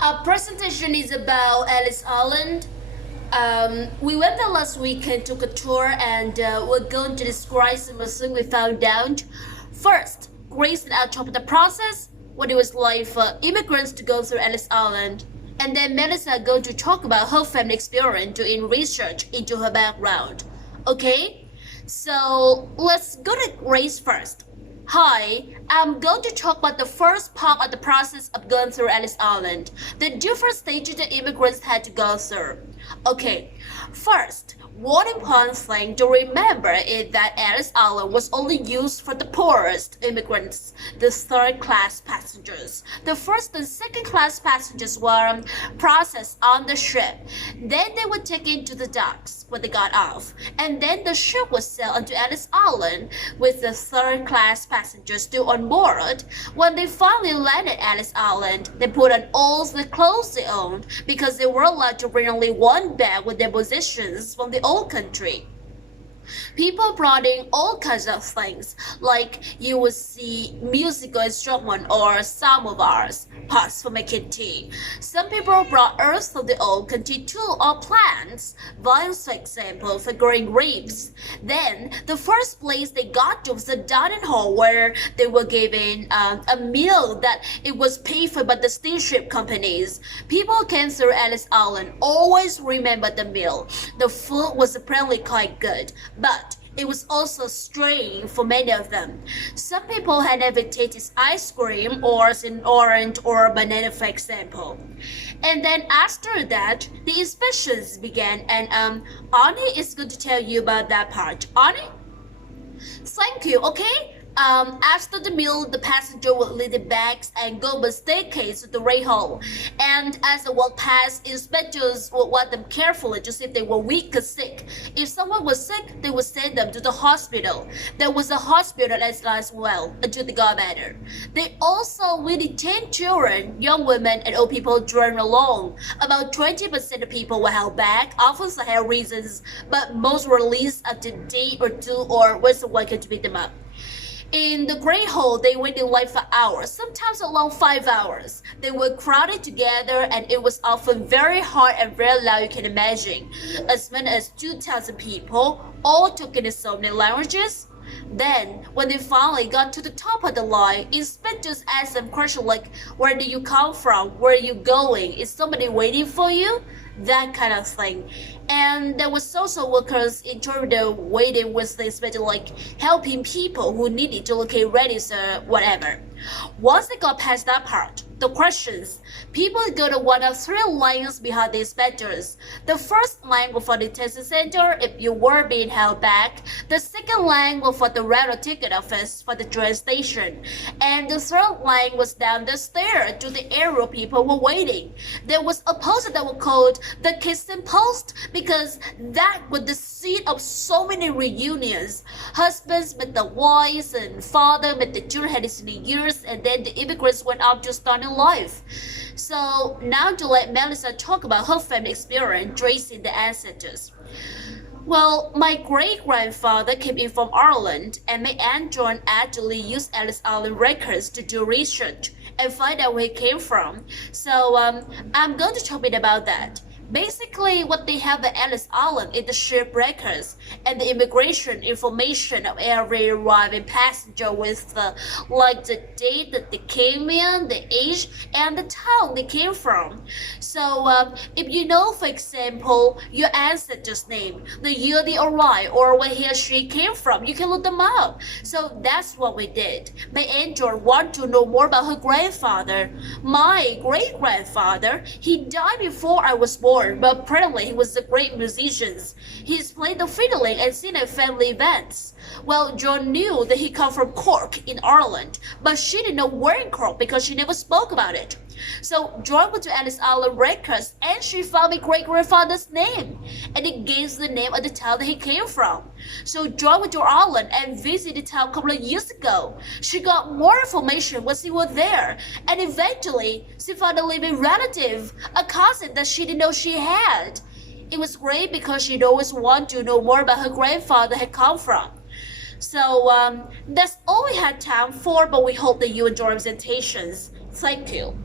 Our presentation is about Ellis Island. We went there last weekend, took a tour, and we're going to describe some of the things we found out. First, Grace and I talked about the process, what it was like for immigrants to go through Ellis Island. And then Melissa are going to talk about her family experience doing research into her background. Okay? So let's go to Grace first. Hi, I'm going to talk about the first part of the process of going through Ellis Island, the different stages the immigrants had to go through. Okay, first, one important thing to remember is that Ellis Island was only used for the poorest immigrants, the third-class passengers. The first and second-class passengers were processed on the ship. Then they were taken to the docks when they got off, and then the ship was sailed onto Ellis Island with the third-class passengers still on board. When they finally landed at Ellis Island, they put on all the clothes they owned because they were allowed to bring only one bag with their possessions from the old country. People brought in all kinds of things, like you would see musical instrument or samovars, pots for making tea. Some people brought earth from the old country too, or plants, vines for example, for growing grapes. Then, the first place they got to was the dining hall where they were given a meal that it was paid for by the steamship companies. People came through Ellis Island always remember the meal. The food was apparently quite good, but it was also strange for many of them. Some people had never tasted ice cream or an orange or banana, for example. And then after that, the inspections began, and Ani is going to tell you about that part. Ani? Thank you, okay? After the meal, the passenger would leave the bags and go by staircase to the rail hall. And as they walked past, inspectors would watch them carefully to see if they were weak or sick. If someone was sick, they would send them to the hospital. There was a hospital as well until they got better. They also would detain children, young women, and old people dragged along. About 20% of people were held back, often for health reasons, but most were released after a day or two or when someone came to pick them up. In the Great Hall, they waited in line for hours, sometimes along 5 hours. They were crowded together and it was often very hot and very loud, you can imagine. As many as 2,000 people, all talking in so many languages. Then, when they finally got to the top of the line, inspectors asked them questions like, where do you come from? Where are you going? Is somebody waiting for you? That kind of thing. And there was social workers in charge of waiting with the inspector, like helping people who needed to locate register, whatever. Once they got past that part, the questions, people would go to one of three lines behind the inspectors. The first line was for the detention center if you were being held back. The second line was for the railroad ticket office for the train station. And the third line was down the stair to the area people were waiting. There was a post that was called the Kissing Post because that was the seat of so many reunions. Husbands met the wives and father met the children had seen in years, and then the immigrants went out to start new life. So now to let Melissa talk about her family experience tracing the ancestors. Well, my great-grandfather came in from Ireland, and my Aunt John actually used Ellis Island records to do research and find out where he came from. So I'm going to talk a bit about that. Basically, what they have at Ellis Island is the ship records and the immigration information of every arriving passenger with like the date that they came in, the age, and the town they came from. So if you know, for example, your ancestor's name, the year they arrived, or where he or she came from, you can look them up. So that's what we did. My Aunt John wanted to know more about her grandfather. My great-grandfather, he died before I was born, but apparently he was a great musician. He's played the fiddling and seen at family events. Well, John knew that he come from Cork in Ireland, but she didn't know where in Cork because she never spoke about it. So John went to Ellis Island records and she found my great-grandfather's name, and it gave the name of the town that he came from. So John went to Ireland and visited the town a couple of years ago. She got more information once he was there, and eventually she found a living relative, a cousin that she didn't know she had. It was great because she'd always wanted to know more about her grandfather had come from. So that's all we had time for, but we hope that you enjoy our presentations. Thank you.